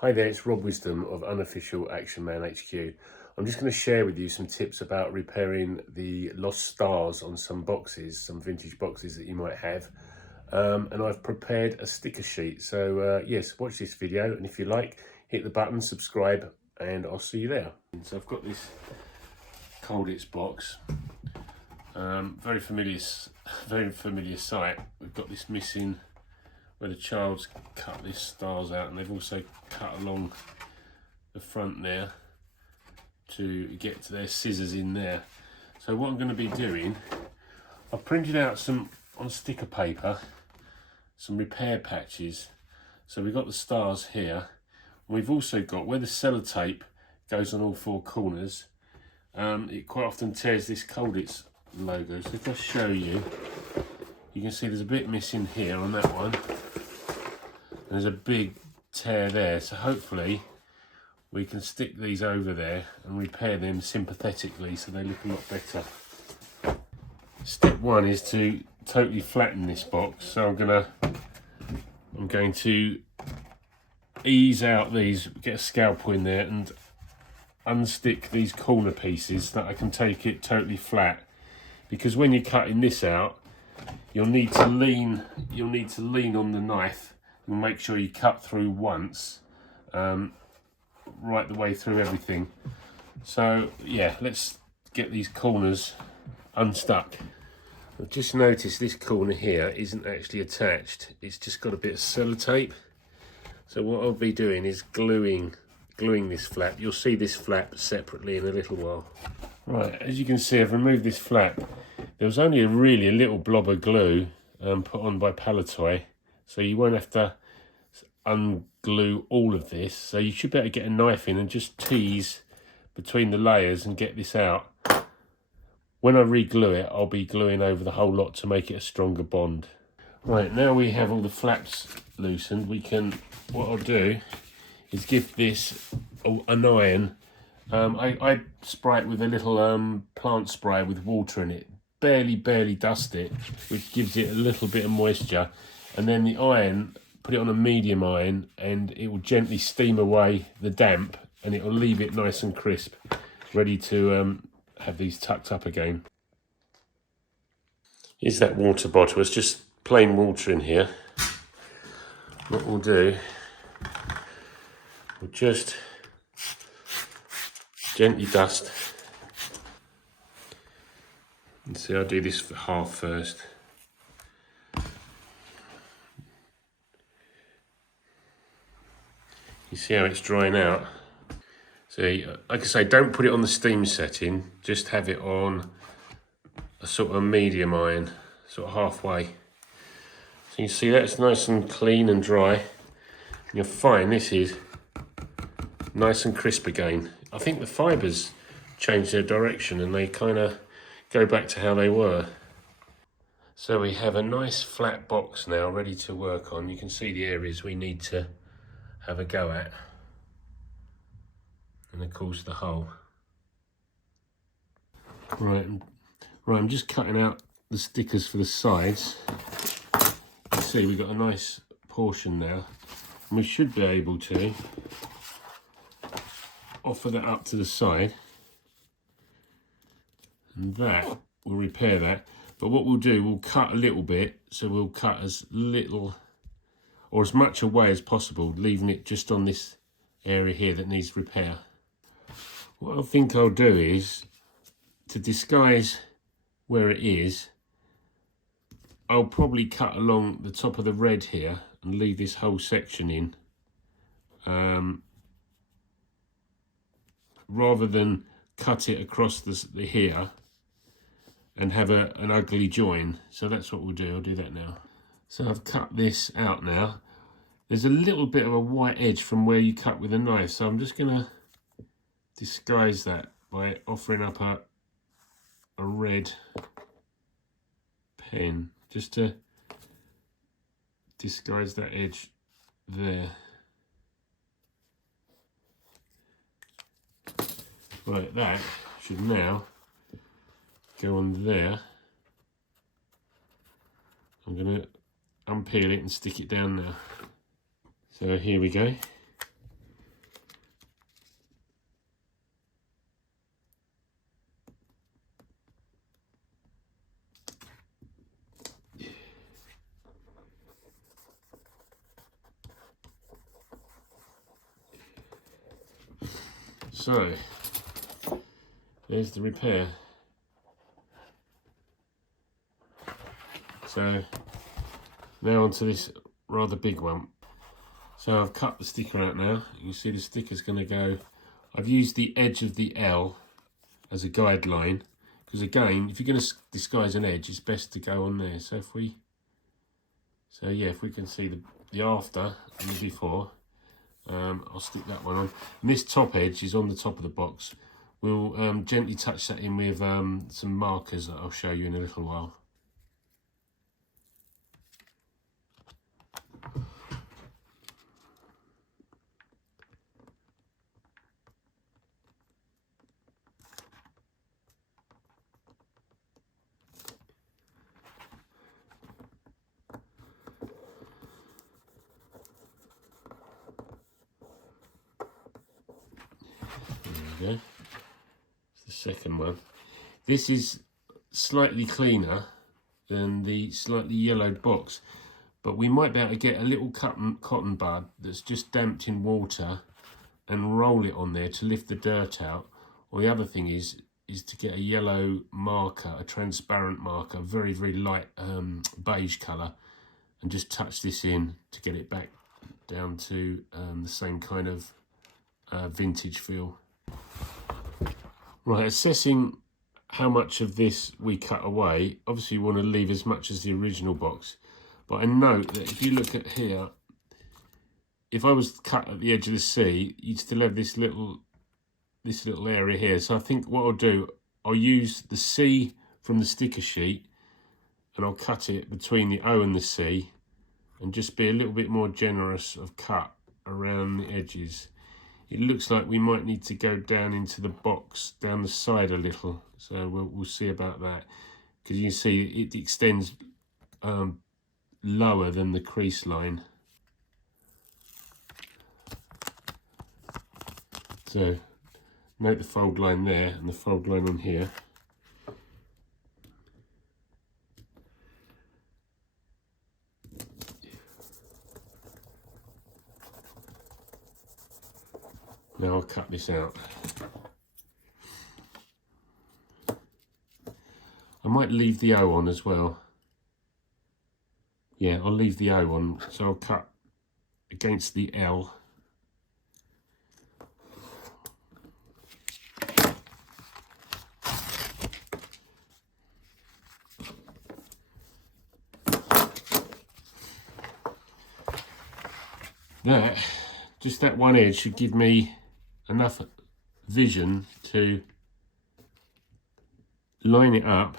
Hi there, it's Rob Wisdom of Unofficial Action Man HQ. I'm just going to share with you some tips about repairing the lost stars on some boxes, some vintage boxes that you might have. And I've prepared a sticker sheet. So yes, watch this video, and if you like, hit the button, subscribe, and I'll see you there. So I've got this Colditz box. Very familiar sight. We've got this missing where the child's cut these stars out, and they've also cut along the front there to get to their scissors in there. So what I'm going to be doing, I've printed out some on sticker paper, some repair patches. So we've got the stars here. We've also got where the sellotape goes on all four corners. It quite often tears this Colditz logo. So if I show you, you can see there's a bit missing here on that one. There's a big tear there, so hopefully we can stick these over there and repair them sympathetically so they look a lot better. Step one is to totally flatten this box. So I'm going to ease out these, get a scalpel in there and unstick these corner pieces so that I can take it totally flat. Because when you're cutting this out, you'll need to lean on the knife. And make sure you cut through once, right the way through everything. So yeah, let's get these corners unstuck. I've just noticed this corner here isn't actually attached. It's just got a bit of sellotape. So what I'll be doing is gluing this flap. You'll see this flap separately in a little while. Right, as you can see, I've removed this flap. There was only really a little blob of glue put on by Paletoy. So you won't have to unglue all of this. So you should be able to get a knife in and just tease between the layers and get this out. When I re-glue it, I'll be gluing over the whole lot to make it a stronger bond. Right, now we have all the flaps loosened, what I'll do is give this an iron. I spray it with a little plant spray with water in it. Barely dust it, which gives it a little bit of moisture. And then the iron, put it on a medium iron, and it will gently steam away the damp, and it will leave it nice and crisp, ready to have these tucked up again. Here's that water bottle. It's just plain water in here. What we'll do, we'll just gently dust. And see, I'll do this for half first. You see how it's drying out? So, like I say, don't put it on the steam setting, just have it on a sort of medium iron, sort of halfway. So you see that's nice and clean and dry. And you'll find this is nice and crisp again. I think the fibres change their direction and they kind of go back to how they were. So we have a nice flat box now ready to work on. You can see the areas we need to have a go at, and of course the hole. Right, I'm just cutting out the stickers for the sides. You see we've got a nice portion now, and we should be able to offer that up to the side, and that will repair that. But what we'll do, we'll cut a little bit, so we'll cut as little or as much away as possible, leaving it just on this area here that needs repair. What I think I'll do is, to disguise where it is, I'll probably cut along the top of the red here and leave this whole section in, rather than cut it across the here and have an ugly join. So that's what we'll do. I'll do that now. So I've cut this out now. There's a little bit of a white edge from where you cut with a knife, so I'm just going to disguise that by offering up a red pen, just to disguise that edge there. Right, that should now go on there. I'm going to unpeel it and stick it down now. So here we go. So there's the repair. So now onto this rather big one. So I've cut the sticker out now. You can see the sticker's going to go. I've used the edge of the L as a guideline, because again, if you're going to disguise an edge, it's best to go on there. So if we can see the after and the before, I'll stick that one on. And this top edge is on the top of the box. We'll gently touch that in with some markers that I'll show you in a little while. There we go. It's the second one. This is slightly cleaner than the slightly yellowed box, but we might be able to get a little cotton bud that's just damped in water and roll it on there to lift the dirt out. Or the other thing is to get a yellow marker, a transparent marker, very, very light beige colour, and just touch this in to get it back down to the same kind of vintage feel. Right, assessing how much of this we cut away. Obviously you want to leave as much as the original box, but I note that if you look at here, if I was cut at the edge of the C, you'd still have this little area here. So I think what I'll do, I'll use the C from the sticker sheet and I'll cut it between the O and the C and just be a little bit more generous of cut around the edges. It looks like we might need to go down into the box, down the side a little. So we'll see about that, because you can see it extends lower than the crease line. So note the fold line there and the fold line on here. Now I'll cut this out. I might leave the O on as well. Yeah, I'll leave the O on, so I'll cut against the L. Just that one edge should give me enough vision to line it up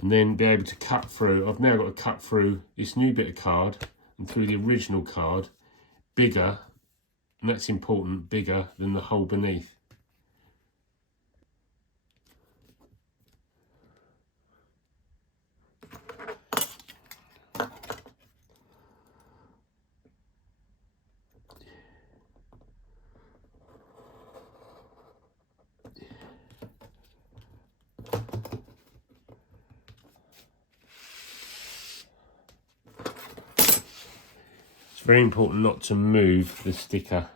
and then be able to cut through. I've now got to cut through this new bit of card and through the original card, bigger, and that's important, bigger than the hole beneath. Very important not to move the sticker.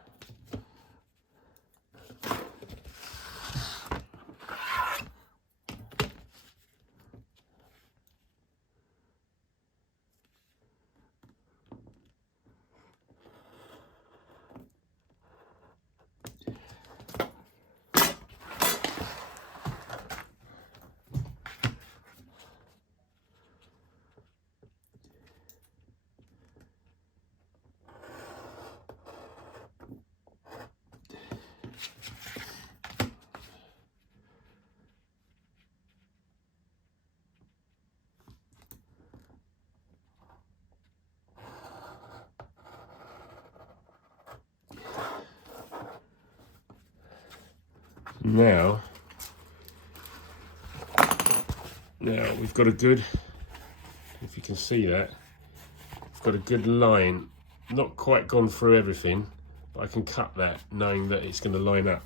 Now we've got a good, if you can see that, we've got a good line, not quite gone through everything, but I can cut that knowing that it's going to line up.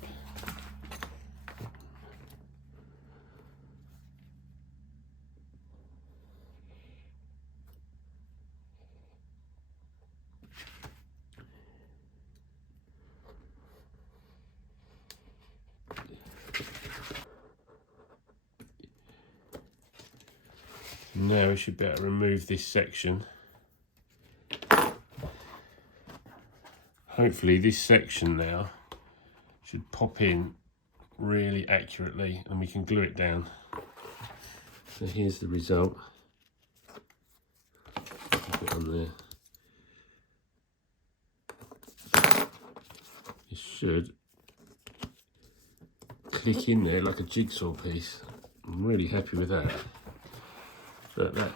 Now we should be able to remove this section. Hopefully this section now should pop in really accurately and we can glue it down. So here's the result. Put it on there. It should click in there like a jigsaw piece. I'm really happy with that. But that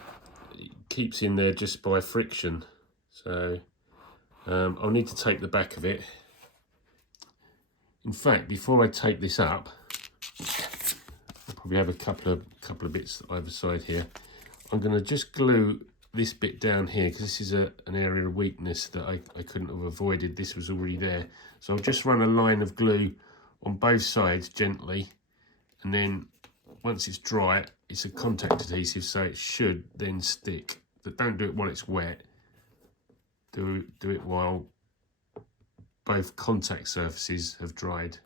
keeps in there just by friction. So I'll need to tape the back of it. In fact, before I tape this up, I'll probably have a couple of bits either side here. I'm going to just glue this bit down here because this is an area of weakness that I couldn't have avoided. This was already there. So I'll just run a line of glue on both sides gently, and then once it's dry, it's a contact adhesive, so it should then stick. But don't do it while it's wet. Do it while both contact surfaces have dried.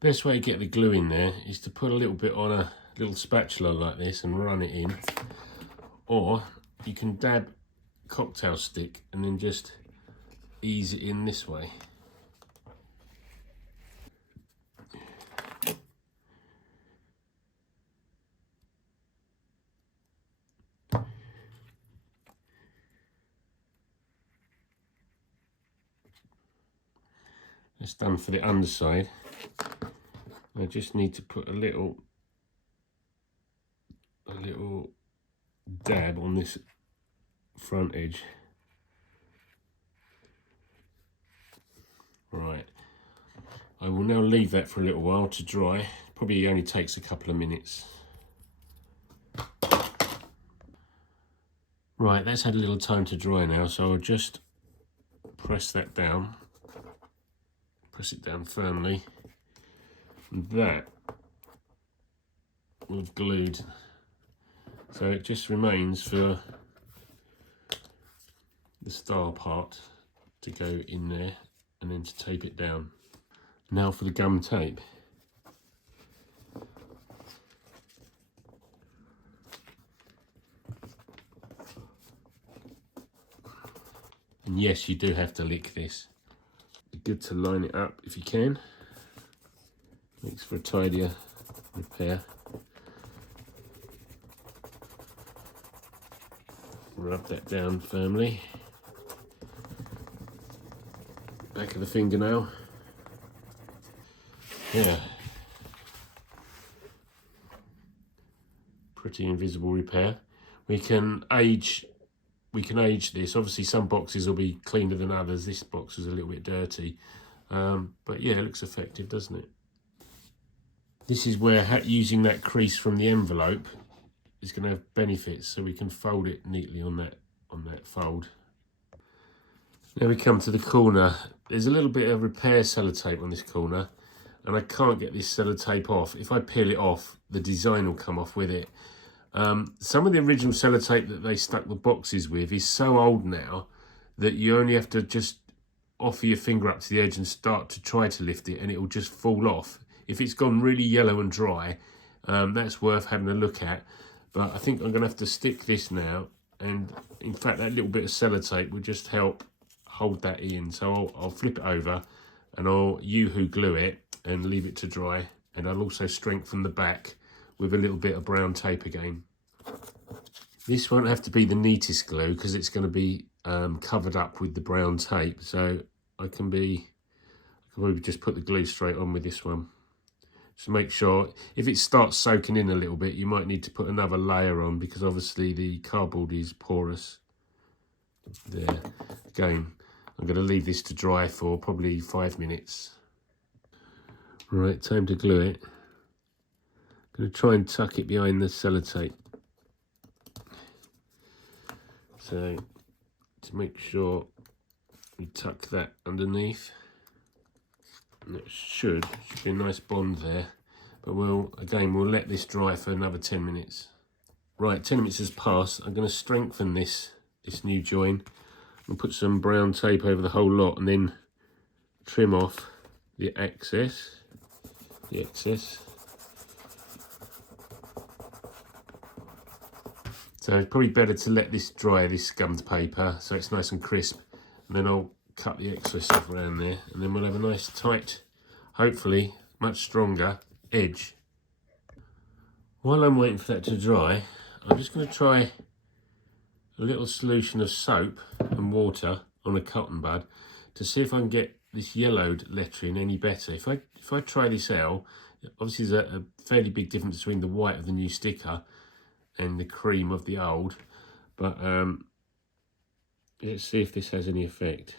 Best way to get the glue in there is to put a little bit on a little spatula like this and run it in, or you can dab cocktail stick and then just ease it in this way. It's done for the underside. I just need to put a little dab on this front edge. Right, I will now leave that for a little while to dry. Probably only takes a couple of minutes. Right, that's had a little time to dry now, so I'll just press that down. Press it down firmly, and that we've glued. So it just remains for the star part to go in there and then to tape it down. Now for the gum tape. And yes, you do have to lick this. Good to line it up if you can. Makes for a tidier repair. Rub that down firmly. Back of the fingernail. Yeah. Pretty invisible repair. We can age this. Obviously some boxes will be cleaner than others. This box is a little bit dirty, but yeah, it looks effective, doesn't it? This is where using that crease from the envelope is going to have benefits, so we can fold it neatly on that fold. Now we come to the corner. There's a little bit of repair sellotape on this corner, and I can't get this sellotape off. If I peel it off, the design will come off with it. Some of the original sellotape that they stuck the boxes with is so old now that you only have to just offer your finger up to the edge and start to try to lift it, and it will just fall off. If it's gone really yellow and dry, that's worth having a look at. But I think I'm going to have to stick this now, and in fact that little bit of sellotape will just help hold that in. So I'll flip it over and I'll U-hoo glue it and leave it to dry, and I'll also strengthen the back with a little bit of brown tape again. This won't have to be the neatest glue because it's going to be covered up with the brown tape, so I can probably just put the glue straight on with this one. So make sure, if it starts soaking in a little bit, you might need to put another layer on because obviously the cardboard is porous. There, again, I'm going to leave this to dry for probably 5 minutes. Right, time to glue it. I'm going to try and tuck it behind the sellotape. So, to make sure we tuck that underneath. And it should be a nice bond there. But we'll let this dry for another 10 minutes. Right, 10 minutes has passed. I'm going to strengthen this new join. I'll put some brown tape over the whole lot and then trim off the excess. So it's probably better to let this dry, this gummed paper, so it's nice and crisp, and then I'll cut the extra stuff around there, and then we'll have a nice tight, hopefully much stronger edge. While I'm waiting for that to dry, I'm just going to try a little solution of soap and water on a cotton bud to see if I can get this yellowed lettering any better. If I try this out, obviously there's a fairly big difference between the white of the new sticker and the cream of the old, but let's see if this has any effect.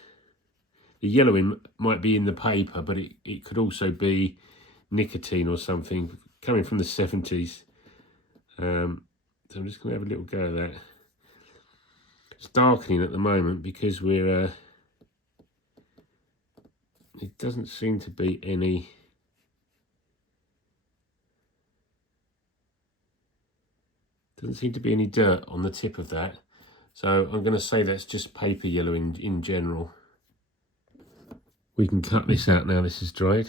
The yellowing might be in the paper, but it could also be nicotine or something coming from the 70s. So I'm just going to have a little go at that. It's darkening at the moment because we're it doesn't seem to be any dirt on the tip of that, so I'm going to say that's just paper yellowing in general. We can cut this out now this is dried.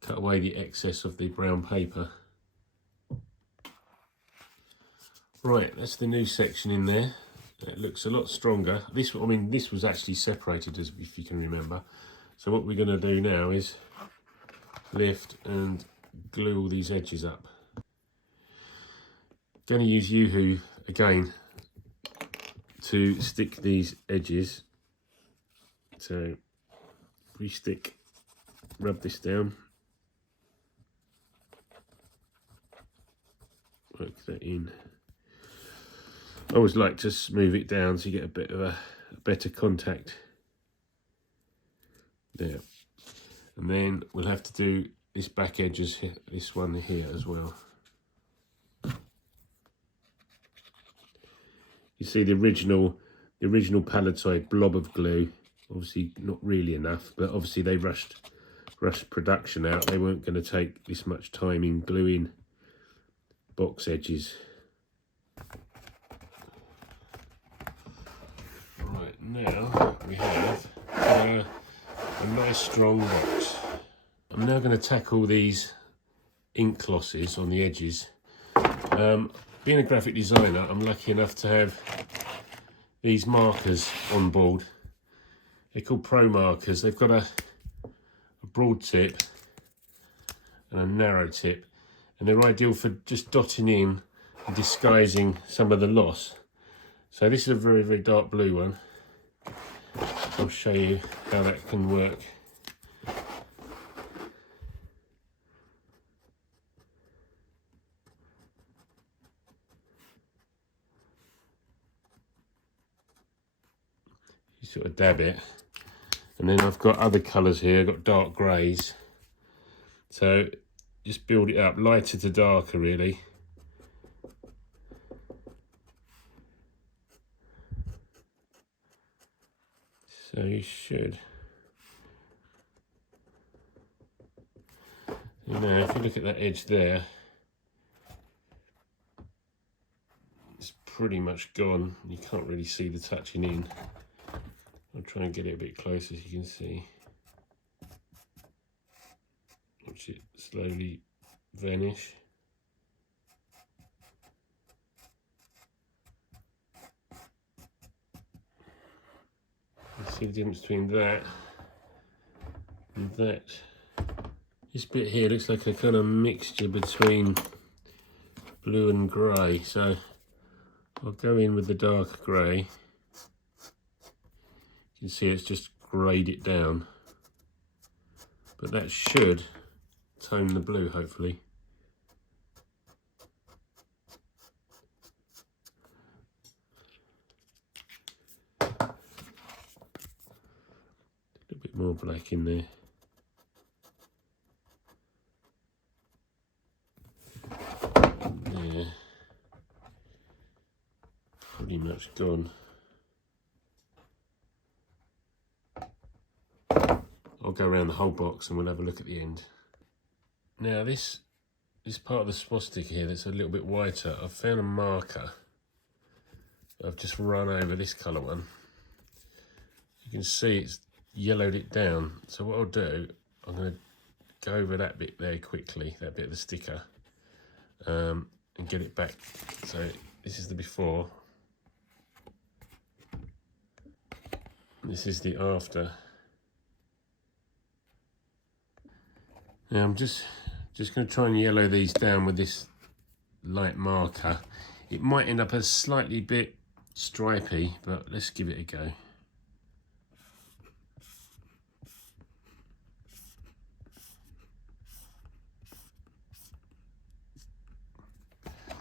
Cut away the excess of the brown paper. Right, that's the new section in there. It looks a lot stronger. This was actually separated, as if you can remember. So what we're going to do now is lift and glue all these edges up. Going to use Yoo-hoo again to stick these edges. So rub this down, work that in. I always like to smooth it down so you get a bit of a better contact there. And then we'll have to do this back edges, this one here as well. You see the original palletized blob of glue, obviously not really enough, but obviously they rushed production out. They weren't going to take this much time in gluing box edges. Right, now we have a nice strong box. I'm now going to tackle these ink glosses on the edges. Being a graphic designer, I'm lucky enough to have these markers on board. They're called Pro markers. They've got a broad tip and a narrow tip, and they're ideal for just dotting in and disguising some of the loss. So this is a very, very dark blue one. I'll show you how that can work. You sort of dab it, and then I've got other colours here. I've got dark greys, so just build it up, lighter to darker really. So you should, if you look at that edge there, it's pretty much gone. You can't really see the touching in. I'll try and get it a bit closer so you can see. Watch it slowly vanish. You see the difference between that and that. This bit here looks like a kind of mixture between blue and grey, so I'll go in with the dark grey. You can see it's just greyed it down, but that should tone the blue hopefully. A little bit more black in there. Yeah, pretty much gone. I'll go around the whole box and we'll have a look at the end. Now this part of the swastika here that's a little bit whiter, I've found a marker. I've just run over this colour one. You can see it's yellowed it down. So what I'll do, I'm going to go over that bit there quickly, that bit of the sticker, and and get it back. So this is the before. This is the after. Now I'm just going to try and yellow these down with this light marker. It might end up a slightly bit stripy, but let's give it a go. I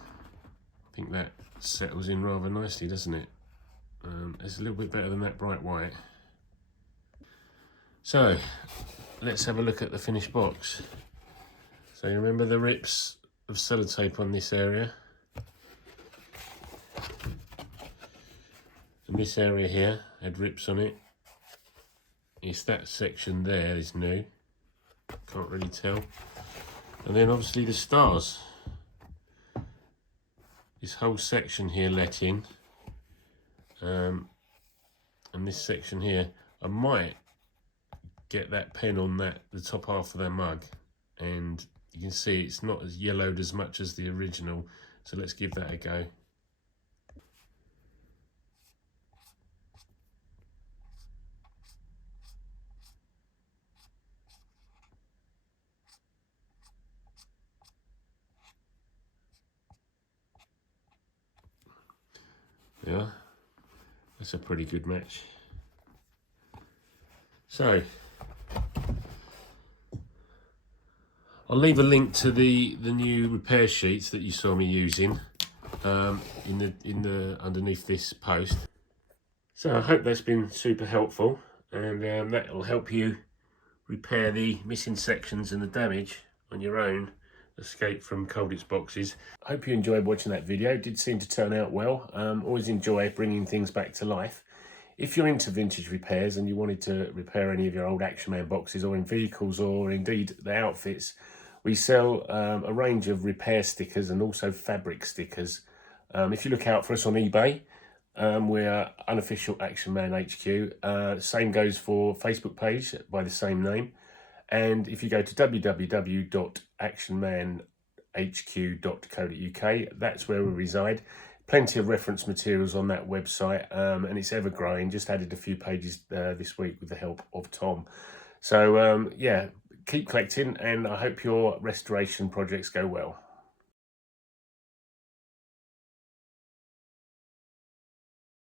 think that settles in rather nicely, doesn't it? It's a little bit better than that bright white. So let's have a look at the finished box. So you remember the rips of sellotape on this area? And this area here had rips on it. It's that section there is new. Can't really tell. And then obviously the stars. This whole section here let in. And this section here, I might get that pen on the top half of their mug, and you can see it's not as yellowed as much as the original, so let's give that a go. Yeah, that's a pretty good match. So I'll leave a link to the new repair sheets that you saw me using in the underneath this post. So I hope that's been super helpful, and that will help you repair the missing sections and the damage on your own escape from Colditz boxes. I hope you enjoyed watching that video. It did seem to turn out well. Always enjoy bringing things back to life. If you're into vintage repairs and you wanted to repair any of your old Action Man boxes, or in vehicles, or indeed the outfits, we sell a range of repair stickers and also fabric stickers. If you look out for us on eBay, we're Unofficial Action Man HQ. Same goes for Facebook page by the same name. And if you go to www.actionmanhq.co.uk, that's where we reside. Plenty of reference materials on that website, and it's ever growing. Just added a few pages this week with the help of Tom. So yeah, keep collecting, and I hope your restoration projects go well.